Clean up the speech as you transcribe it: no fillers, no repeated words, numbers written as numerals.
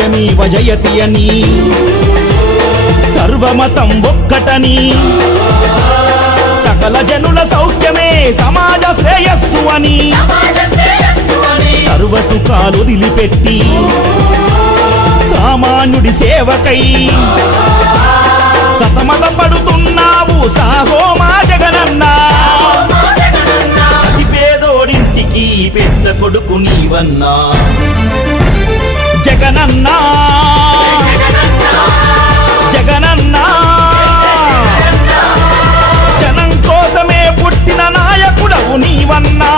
సత్యమేవ జయతి అని సర్వమతం ఒక్కటని సకల జనుల సౌఖ్యమే సమాజ శ్రేయస్సు అని సర్వ సుఖాలు వదిలిపెట్టి సామాన్యుడి సేవకై సతమత పడుతున్నావు సాహో మా జగనన్నా అతి పేదోడింటికి పెద్ద కొడుకు నీవన్నా జగనన్నా జగనన్నా జనం కోసమే పుట్టిన నాయకుడవు నీవన్నా